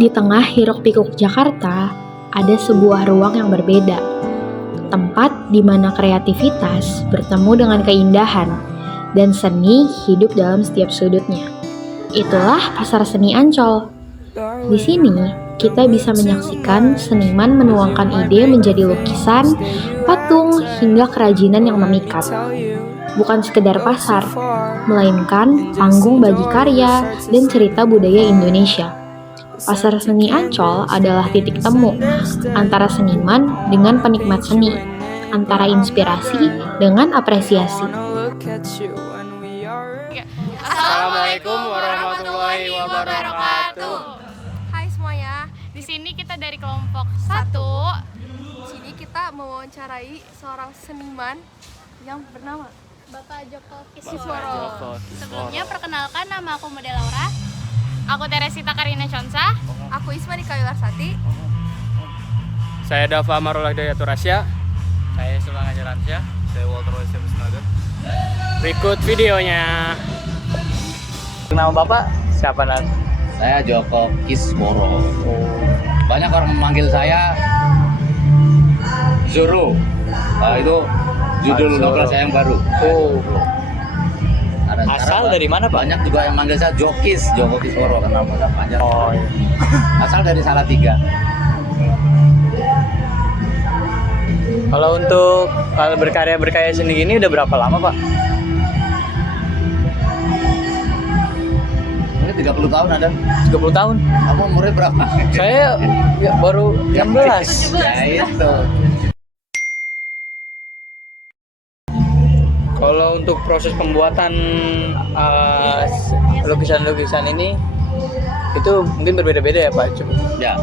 Di tengah hiruk-pikuk Jakarta, ada sebuah ruang yang berbeda. Tempat di mana kreativitas bertemu dengan keindahan dan seni hidup dalam setiap sudutnya. Itulah Pasar Seni Ancol. Di sini, kita bisa menyaksikan seniman menuangkan ide menjadi lukisan, patung, hingga kerajinan yang memikat. Bukan sekedar pasar, melainkan panggung bagi karya dan cerita budaya Indonesia. Pasar Seni Ancol adalah titik temu antara seniman dengan penikmat seni, antara inspirasi dengan apresiasi. Assalamualaikum warahmatullahi wabarakatuh. Hai semuanya, Di sini kita dari kelompok 1. di sini kita mewawancarai seorang seniman yang bernama Bapak Joko Kisworo. Sebelumnya perkenalkan, nama aku Mode Laura. Aku Teresita Karina Chonsa. Aku Isma Dika Wilarsati. Saya Dava Marullah Dayatur Rasya. Saya Sulang Ajaransyah. Saya Walter Wesem Snaga. Berikut videonya. Nama Bapak siapa Nas? Saya Joko Kisworo. Banyak orang memanggil saya Zoro. Itu judul novel saya yang baru. Asal dari mana, Pak? Banyak juga yang manggil saya Joko Kisworo karena nama panjang. Oh, iya. Asal dari Salatiga. Kalau berkarya seni gini udah berapa lama, Pak? Ini 30 tahun ada. 30 tahun. Kamu umurnya berapa? Saya baru 16. Ya itu. Kalau untuk proses pembuatan lukisan-lukisan ini itu mungkin berbeda-beda ya, Pak. Ya.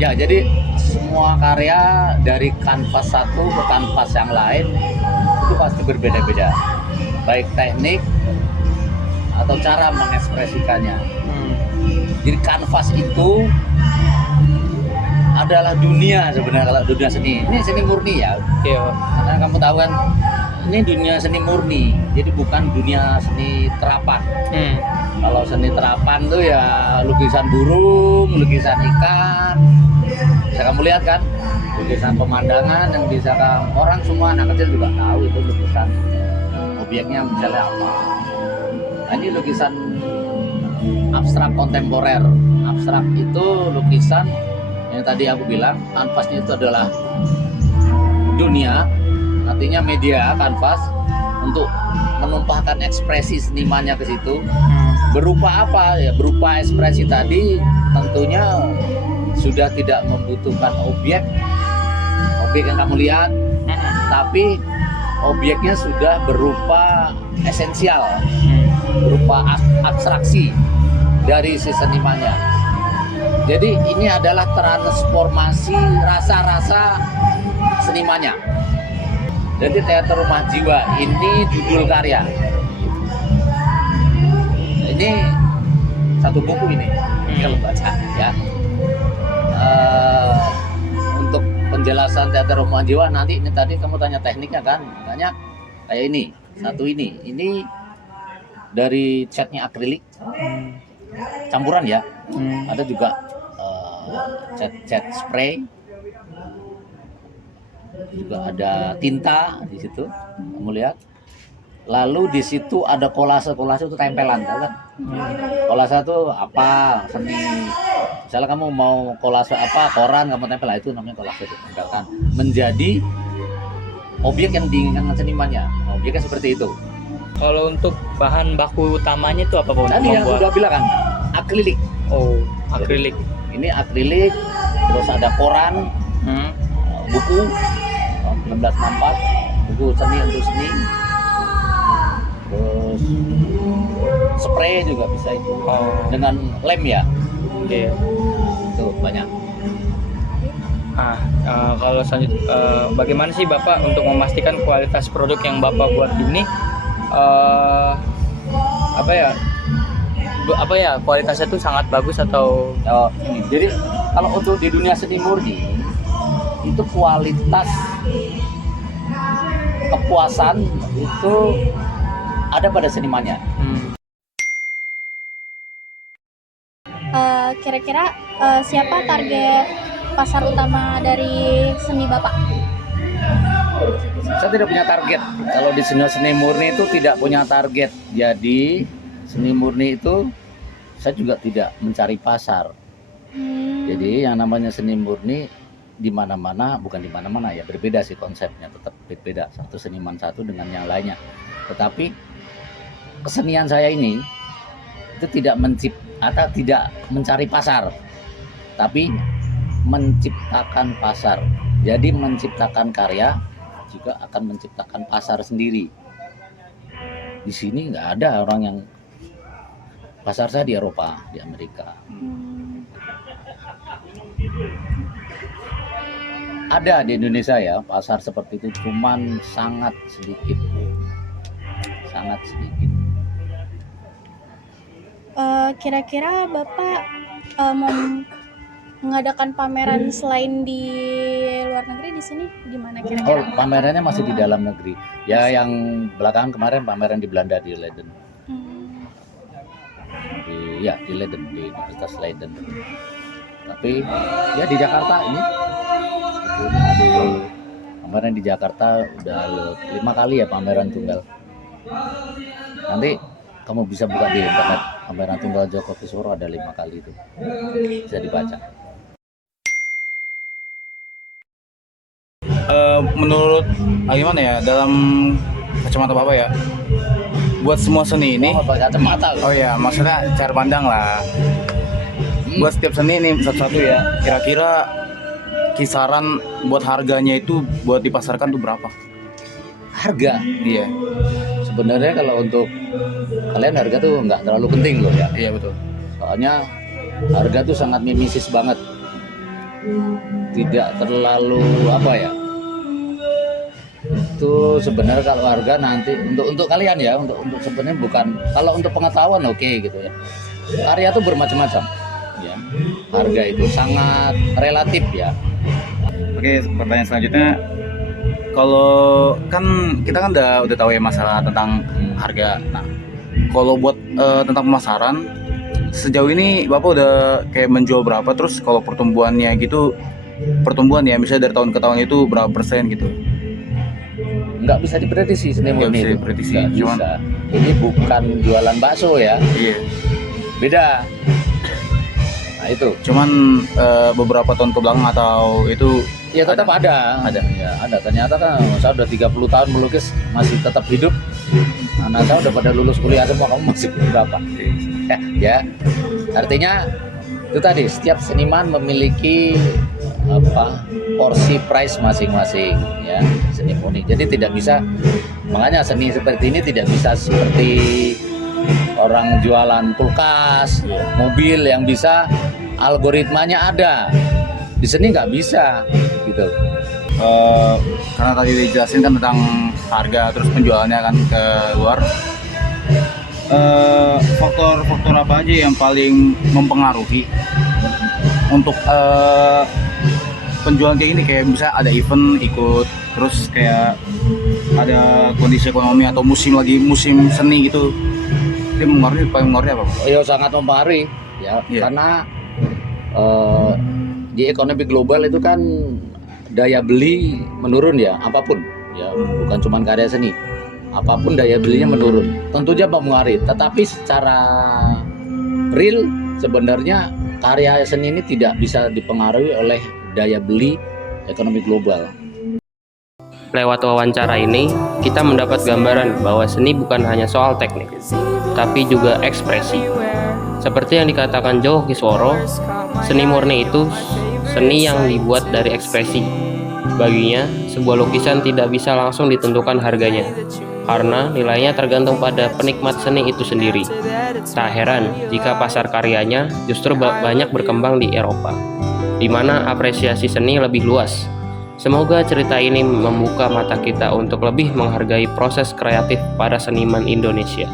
Ya, jadi semua karya dari kanvas satu ke kanvas yang lain itu pasti berbeda-beda. Baik teknik atau cara mengekspresikannya. Jadi kanvas itu adalah dunia sebenarnya, kalau dunia seni. Ini seni murni ya. Iya. Karena kamu tahu kan, ini dunia seni murni. Jadi bukan dunia seni terapan. Kalau seni terapan tuh ya lukisan burung, lukisan ikan. Bisa kamu lihat kan, lukisan pemandangan yang bisa orang semua anak kecil juga tahu itu lukisan obyeknya misalnya apa. Nah, ini lukisan abstrak kontemporer. Abstrak itu lukisan yang tadi aku bilang, kanvasnya itu adalah dunia, artinya media kanvas untuk menumpahkan ekspresi senimannya ke situ. Berupa apa ya? Berupa ekspresi tadi tentunya sudah tidak membutuhkan objek yang kamu lihat, tapi objeknya sudah berupa esensial, berupa abstraksi dari si senimannya. Jadi ini adalah transformasi rasa-rasa senimannya. Jadi Teater Rumah Jiwa ini judul karya. Ini satu buku ini kalau baca ya. Untuk penjelasan Teater Rumah Jiwa nanti ini tadi kamu tanya tekniknya kan, tanya kayak ini satu ini dari catnya akrilik campuran ya. Ada juga cat spray, juga ada tinta di situ kamu lihat. Lalu di situ ada kolase itu tempelan, tahu kan? Kolase itu apa, seni. Misalnya kamu mau kolase apa, koran kamu tempel, itu namanya kolase, itu tempelkan menjadi objek yang diinginkan senimannya. Objeknya seperti itu. Kalau untuk bahan baku utamanya itu apa, Pak? Tadi yang udah bilang kan, akrilik. Oh, akrilik. Ini akrilik, terus ada koran, buku 1964, buku seni untuk seni, terus spray juga bisa itu, dengan lem ya. Iya. Itu banyak. Kalau bagaimana sih Bapak untuk memastikan kualitas produk yang Bapak buat ini kualitasnya itu sangat bagus atau Ini. Jadi kalau untuk di dunia seni murni itu kualitas kepuasan itu ada pada senimannya. Kira-kira siapa target pasar utama dari seni Bapak? Saya tidak punya target. Kalau di seni murni itu tidak punya target. Jadi seni murni itu saya juga tidak mencari pasar. Jadi yang namanya seni murni di mana-mana, bukan di mana-mana ya, berbeda sih konsepnya, tetap berbeda satu seniman satu dengan yang lainnya. Tetapi kesenian saya ini itu tidak mencari pasar, tapi menciptakan pasar. Jadi menciptakan karya juga akan menciptakan pasar sendiri. Di sini nggak ada orang yang pasar saya di Eropa, di Amerika. Ada di Indonesia ya pasar seperti itu, cuman sangat sedikit. Kira-kira Bapak mau mengadakan pameran selain di luar negeri, di sini di mana Oh, kira-kira? pamerannya masih di dalam negeri. Ya, yang belakangan kemarin pameran di Belanda, di Leiden. Di Leiden, di Universitas Leiden. Tapi ya di Jakarta ini pameran di Jakarta udah 5 kali ya pameran tunggal. Nanti kamu bisa buka di internet, pameran tunggal Joko Kisworo ada 5 kali itu, bisa dibaca. Menurut gimana ya, dalam kacamata Bapak ya, buat semua seni ini, Oh, pakai kacamata. oh ya maksudnya cara pandang lah, buat setiap seni ini satu-satu ya, kira-kira kisaran buat harganya itu buat dipasarkan tuh berapa? Harga. Iya, Sebenarnya kalau untuk kalian harga tuh nggak terlalu penting loh ya. iya betul. Soalnya harga tuh sangat mimesis banget. Tidak terlalu apa ya. Itu sebenarnya kalau harga nanti untuk kalian ya, untuk sebenarnya bukan, kalau untuk pengetahuan oke gitu ya. Karya tuh bermacam-macam ya. Harga itu sangat relatif ya. Oke, pertanyaan selanjutnya, kalau kan kita kan udah tahu ya masalah tentang harga. Nah, kalau buat tentang pemasaran, sejauh ini Bapak udah kayak menjual berapa? Terus kalau pertumbuhannya gitu, pertumbuhan ya misalnya dari tahun ke tahun itu berapa persen gitu? Nggak bisa diprediksi seni Nggak murni bisa itu. diprediksi, Nggak cuman- bisa. Ini bukan jualan bakso ya, Iya. beda. Nah itu. Cuman beberapa tahun ke belakang atau itu Ya tetap ada. Ya, ada. Ternyata kan saya udah 30 tahun melukis masih tetap hidup. Anak saya udah pada lulus kuliah semua, kamu masih berapa? Ya. Artinya itu tadi, setiap seniman memiliki porsi price masing-masing ya, seni murni. Jadi tidak bisa, makanya seni seperti ini tidak bisa seperti orang jualan kulkas, mobil yang bisa algoritmanya ada. Di seni nggak bisa gitu. karena tadi dijelasin kan tentang harga terus penjualannya kan ke luar. Faktor-faktor apa aja yang paling mempengaruhi untuk penjualan kayak ini, kayak bisa ada event ikut, terus kayak ada kondisi ekonomi atau musim seni gitu, itu paling mempengaruhi apa? Ya sangat mempengaruhi ya, Iya. karena di ekonomi global itu kan daya beli menurun ya, apapun ya, bukan cuma karya seni, apapun daya belinya menurun, tentunya mempengaruhi. Tetapi secara real sebenarnya karya seni ini tidak bisa dipengaruhi oleh daya beli ekonomi global. Lewat wawancara ini, kita mendapat gambaran bahwa seni bukan hanya soal teknik, tapi juga ekspresi. Seperti yang dikatakan Joko Kisworo, seni murni itu seni yang dibuat dari ekspresi. Baginya, sebuah lukisan tidak bisa langsung ditentukan harganya, karena nilainya tergantung pada penikmat seni itu sendiri. Tak heran jika pasar karyanya justru banyak berkembang di Eropa, di mana apresiasi seni lebih luas. Semoga cerita ini membuka mata kita untuk lebih menghargai proses kreatif para seniman Indonesia.